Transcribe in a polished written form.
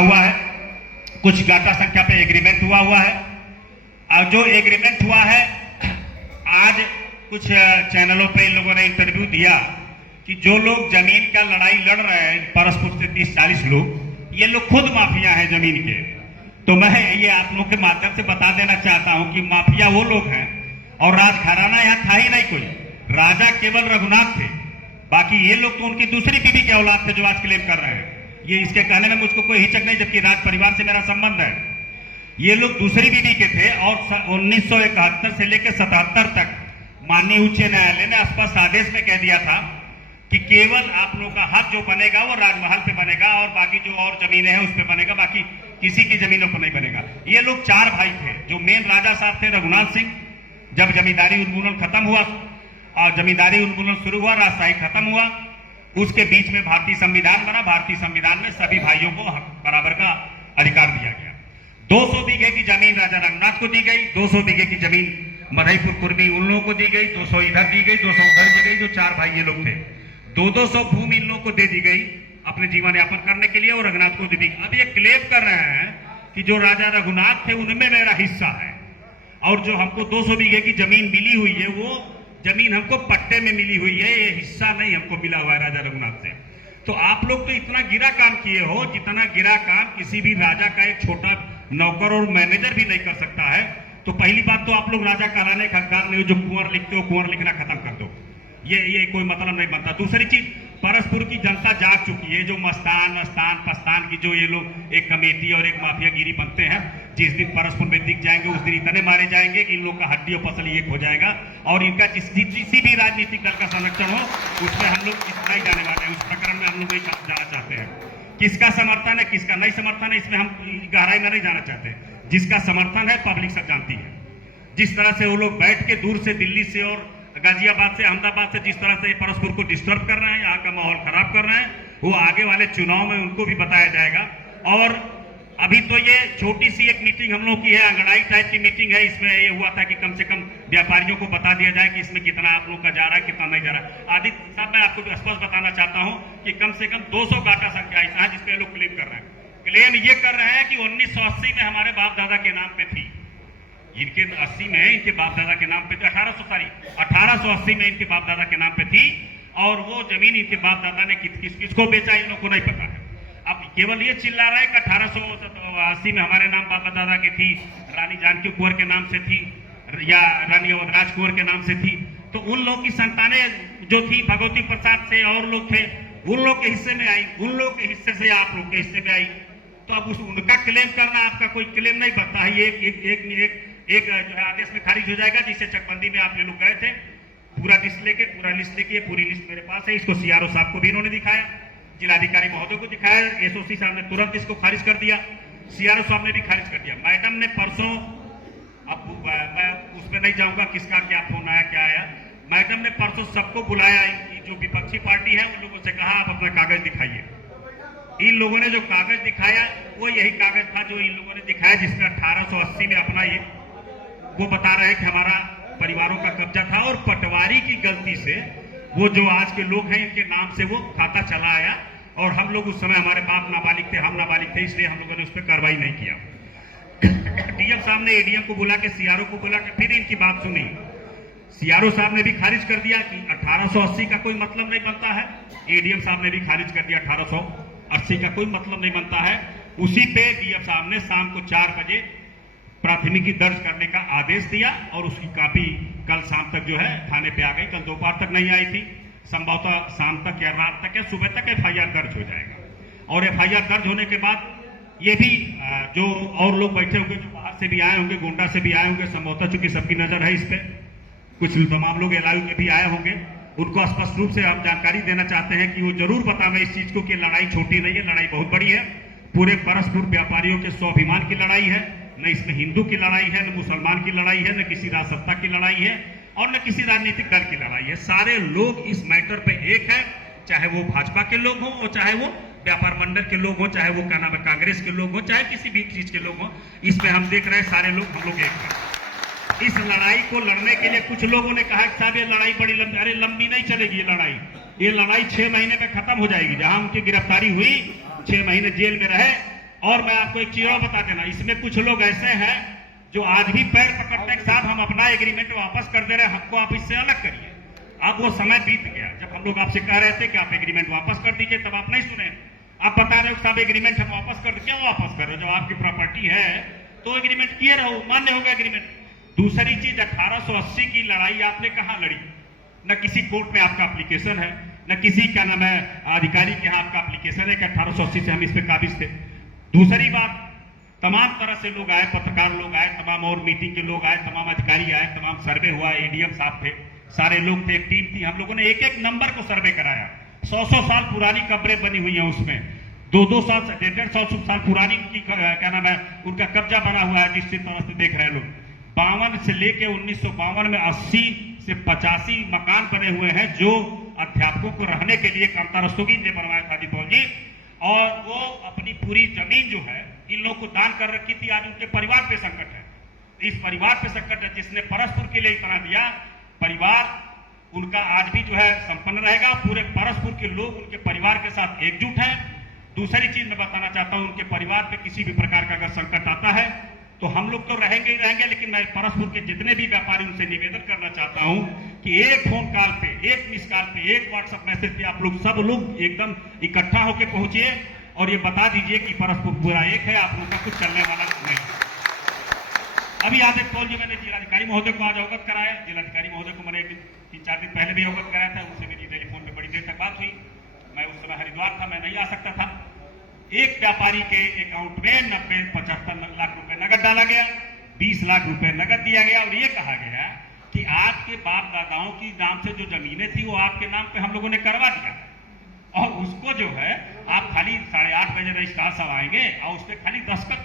हुआ है, कुछ गाटा संख्या पे एग्रीमेंट हुआ है। और जो एग्रीमेंट हुआ है, आज कुछ चैनलों पे इन लोगों ने इंटरव्यू दिया कि जो लोग जमीन का लड़ाई लड़ रहे हैं परस्पर से 30-40 लोग, ये लोग खुद माफिया हैं जमीन के। तो मैं ये आप लोग के माध्यम से बता देना चाहता हूं कि माफिया वो लोग हैं, और राजघराना यहाँ था ही नहीं कोई, राजा केवल रघुनाथ थे, बाकी ये लोग तो उनकी दूसरी बीवी के औलाद थे जो आज क्लेम कर रहे हैं। ये इसके कहने में मुझको कोई हिचक नहीं, जबकि राज परिवार से मेरा संबंध है। ये लोग दूसरी बीवी के थे, और 1971 से लेकर 77 तक माननीय उच्च न्यायालय ने स्पष्ट आदेश में कह दिया था कि केवल आप लोगों का हक जो बनेगा वो राजमहल पे बनेगा, और बाकी जो और जमीनें हैं उस पे बनेगा, बाकी किसी की जमीनों पर नहीं बनेगा। ये लोग 4 भाई थे। जो मेन राजा साहब थे रघुनाथ सिंह, जब जमींदारी उन्मूलन खत्म हुआ और जमींदारी उन्मूलन शुरू हुआ, राजशाही खत्म हुआ, उसके बीच में भारतीय संविधान बना। भारतीय संविधान में सभी भाइयों को बराबर का अधिकार दिया गया। 200 बीघे की जमीन राजा रघुनाथ को दी गई, 200 बीघे की जमीन मधईपुर कुर्मी उन लोगों को दी गई, 200 इधर दी गई, 200 उधर दी गई। जो 4 भाई ये लोग थे, 200 भूमि इन लोगों को दे दी गई अपने जीवन यापन करने के लिए, और रघुनाथ को दी गई। अब ये क्लेम कर रहे हैं कि जो राजा रघुनाथ थे उनमें मेरा हिस्सा है, और जो हमको 200 बीघे की जमीन मिली हुई है वो जमीन हमको पट्टे में मिली हुई है, ये हिस्सा नहीं हमको मिला हुआ है राजा रघुनाथ से। तो आप लोग तो इतना गिरा काम किए हो जितना गिरा काम किसी भी राजा का एक छोटा नौकर और मैनेजर भी नहीं कर सकता है। तो पहली बात तो आप लोग राजा कहलाने का हकदार नहीं हो। जो कुंवर लिखते हो कुंवर लिखना खत्म कर दो, ये कोई मतलब नहीं बनता। दूसरी चीज, परसपुर की जनता जाग चुकी है। जो मस्तान पस्तान की जो ये लोग एक कमेटी और एक माफियागिरी बनते हैं, जिस दिन परसपुर में दिख जाएंगे उस दिन इतने मारे जाएंगे कि इन लोग का हड्डी और पसली एक हो जाएगा, और इनका किसी भी राजनीतिक दल का संरक्षण हो उसमें हम लोग इतना ही जाने वाले हैं। उस प्रकरण में हम लोग नहीं जाना चाहते हैं। किसका समर्थन है किसका नहीं समर्थन है इसमें हम गहराई में नहीं जाना चाहते। जिसका समर्थन है पब्लिक सब जानती है। जिस तरह से वो लोग बैठ के दूर से दिल्ली से और गाजियाबाद से अहमदाबाद से जिस तरह से परस्पर को डिस्टर्ब कर रहे हैं, यहाँ का माहौल खराब कर रहे हैं, वो आगे वाले चुनाव में उनको भी बताया जाएगा। और अभी तो ये छोटी सी एक मीटिंग हम लोग की है, अंगड़ाई टाइप की मीटिंग है। इसमें ये हुआ था कि कम से कम व्यापारियों को बता दिया जाए कि इसमें कितना आप लोग का जा रहा है कितना नहीं जा रहा है। आदित्य साहब, मैं आपको स्पष्ट बताना चाहता हूँ कि कम से कम 200 गाटा संख्या ऐसा है जिसपे लोग क्लेम कर रहे हैं। क्लेम ये कर रहे हैं कि 1980 में हमारे बाप दादा के नाम पे थी, इनके 80 में इनके बाप दादा के नाम पे थी, 1880 में इनके बाप दादा के नाम पे थी, और वो जमीन इनके बाप दादा ने किसको बेचा इन लोगों को नहीं पता है। अब केवल ये चिल्ला रहा है कि 1880 में हमारे नाम बाप दादा की थी, रानी जानकी कुंवर के नाम से थी या रानी अवधराज कुंवर के नाम से थी। तो उन लोगों की संतानें जो थी भगवती प्रसाद से और लोग थे, उन लोग के हिस्से में आई, उन लोग के हिस्से से आप लोग के हिस्से में आई। तो अब उनका क्लेम करना आपका कोई क्लेम नहीं बनता है। एक जो है आदेश में खारिज हो जाएगा। जिसे चकबंदी में आप लोग गए थे, पूरा लिस्ट लेके पूरी लिस्ट मेरे पास है। इसको सीआरओ साहब को भी इन्होंने दिखाया, जिलाधिकारी महोदय को दिखाया, एसओसी साहब ने तुरंत इसको खारिज कर दिया, सीआरओ साहब ने भी खारिज कर दिया। मैडम ने परसों, अब मैं उसमें नहीं जाऊंगा किसका क्या फोन आया क्या आया, मैडम ने परसों सबको बुलाया, जो विपक्षी पार्टी है उन लोगों से कहा आप अपना कागज दिखाइए। इन लोगों ने जो कागज दिखाया वो यही कागज था जो इन लोगों ने दिखाया, जिसमें 1880 में अपना ये वो बता रहे हैं कि हमारा परिवारों का कब्जा था, और पटवारी की गलती से वो जो आज के लोग हैं इनके नाम से वो खाता चला आया, और हम लोग उस समय हमारे बाप नाबालिग थे, हम नाबालिग थे, इसलिए हम लोगों ने उस पर कार्रवाई नहीं किया। डीएम साहब ने एडीएम को बुला के सीआरओ को बुला के फिर इनकी बात सुनी। सीआरओ साहब ने भी खारिज कर दिया कि 1880 का कोई मतलब नहीं बनता है। एडीएम साहब ने भी खारिज कर दिया 1880 का कोई मतलब नहीं बनता है। उसी पे डीएम साहब ने शाम को 4 बजे प्राथमिकी दर्ज करने का आदेश दिया, और उसकी कॉपी कल शाम तक जो है थाने पे आ गई। कल दोपहर तक नहीं आई थी, संभवतः शाम तक या रात तक या सुबह तक एफआईआर दर्ज हो जाएगा। और एफआईआर दर्ज होने के बाद ये भी जो और लोग बैठे होंगे, जो बाहर से भी आए होंगे, गोंडा से भी आए होंगे, संभवतः चूंकि सबकी नजर है इस पे, कुछ तमाम लोग एलआईयू के भी आए होंगे, उनको स्पष्ट रूप से हम जानकारी देना चाहते हैं कि वो जरूर बताएं इस चीज को कि लड़ाई छोटी नहीं है, लड़ाई बहुत बड़ी है। पूरे परस्पर व्यापारियों के स्वाभिमान की लड़ाई है, न इसमें हिंदू की लड़ाई है, न मुसलमान की लड़ाई है, न किसी राजसत्ता की लड़ाई है, और न किसी राजनीतिक दल की लड़ाई है। सारे लोग इस मैटर पे एक है, चाहे वो भाजपा के लोग हों, और चाहे वो व्यापार मंडल के लोग हों, चाहे वो क्या नाम है कांग्रेस के लोग हों, चाहे किसी भी चीज के लोग हों। इसमें हम देख रहे हैं सारे लोग हम लोग एक हैं। इस लड़ाई को लड़ने के लिए कुछ लोगों ने कहा साहब ये लड़ाई बड़ी लंबी, अरे लंबी नहीं चलेगी ये लड़ाई 6 महीने में खत्म हो जाएगी। जहां उनकी गिरफ्तारी हुई 6 महीने जेल में रहे, और मैं आपको एक चीज और बता देना, इसमें कुछ लोग ऐसे हैं जो आज भी पैर पकड़ते हैं, साहब हम अपना एग्रीमेंट वापस कर दे रहे हैं, हमको आप इससे अलग करिए। अब वो समय बीत गया जब हम लोग आपसे कह रहे थे कि आप एग्रीमेंट वापस कर दीजिए, तब आप नहीं सुने। आप बता रहे हो साहब एग्रीमेंट हम वापस कर दे, क्यों वापस कर रहे हो? जब आपकी प्रॉपर्टी है तो एग्रीमेंट किए रहो, मान्य होगा एग्रीमेंट। दूसरी चीज, 1880 की लड़ाई आपने कहां लड़ी? न किसी कोर्ट में आपका एप्लीकेशन है, न किसी का नाम है अधिकारी के यहाँ आपका एप्लीकेशन है कि 1880 से हम इस पे काबिज थे। दूसरी बात, तमाम तरह से लोग आए, पत्रकार लोग आए, तमाम और मीटिंग के लोग आए, तमाम अधिकारी आए, तमाम सर्वे हुआ, एडीएम साहब थे, सारे लोग थे, एक टीम थी। हम लोगों ने एक एक नंबर को सर्वे कराया। 100 साल पुरानी कब्रें बनी हुई हैं, उसमें 2-2 साल से 150 साल पुरानी उनकी क्या नाम है उनका कब्जा बना हुआ है, जिस तरह से देख रहे हैं लोग। 52 से लेके 1952 में 80 से 85 मकान बने हुए हैं जो अध्यापकों को रहने के लिए कामता रस्तोगी ने बनवाया था दीपौल जी। और वो अपनी पूरी जमीन जो है इन लोगों को दान कर रखी थी। आज उनके परिवार पे संकट है, इस परिवार पे संकट है जिसने परस्पर के लिए इतना दिया। परिवार उनका आज भी जो है संपन्न रहेगा, पूरे परस्पर के लोग उनके परिवार के साथ एकजुट हैं। दूसरी चीज मैं बताना चाहता हूं, उनके परिवार पे किसी भी प्रकार का अगर संकट आता है तो हम लोग तो रहेंगे ही रहेंगे, लेकिन मैं परस्पर के जितने भी व्यापारी उनसे निवेदन करना चाहता हूं कि एक फोन कॉल पे, एक मिस कॉल पे, एक व्हाट्सएप मैसेज पे आप लोग सब लोग एकदम इकट्ठा होकर पहुंचिए और ये बता दीजिए कि परस्पर पूरा एक है, आप लोगों का कुछ चलने वाला नहीं। अभी आप एक कॉल जी मैंने जिलाधिकारी महोदय को आज अवगत कराया। जिलाधिकारी महोदय को मैंने 3-4 दिन पहले भी अवगत कराया था, उनसे मेरी टेलीफोन पे बड़ी देर तक बात हुई। मैं उस समय हरिद्वार था, मैं नहीं आ सकता था। एक व्यापारी के अकाउंट में 90-75 लाख रुपए नगद डाला गया, 20 लाख रुपए नगद दिया गया और ये कहा गया कि आपके बाप दादाओं की नाम से जो जमीनें थी वो आपके नाम पे हम लोगों ने करवा दिया और उसको जो है आप खाली 8:30 बजे रजिस्ट्रार साहब आएंगे और उस पर खाली दस्तखत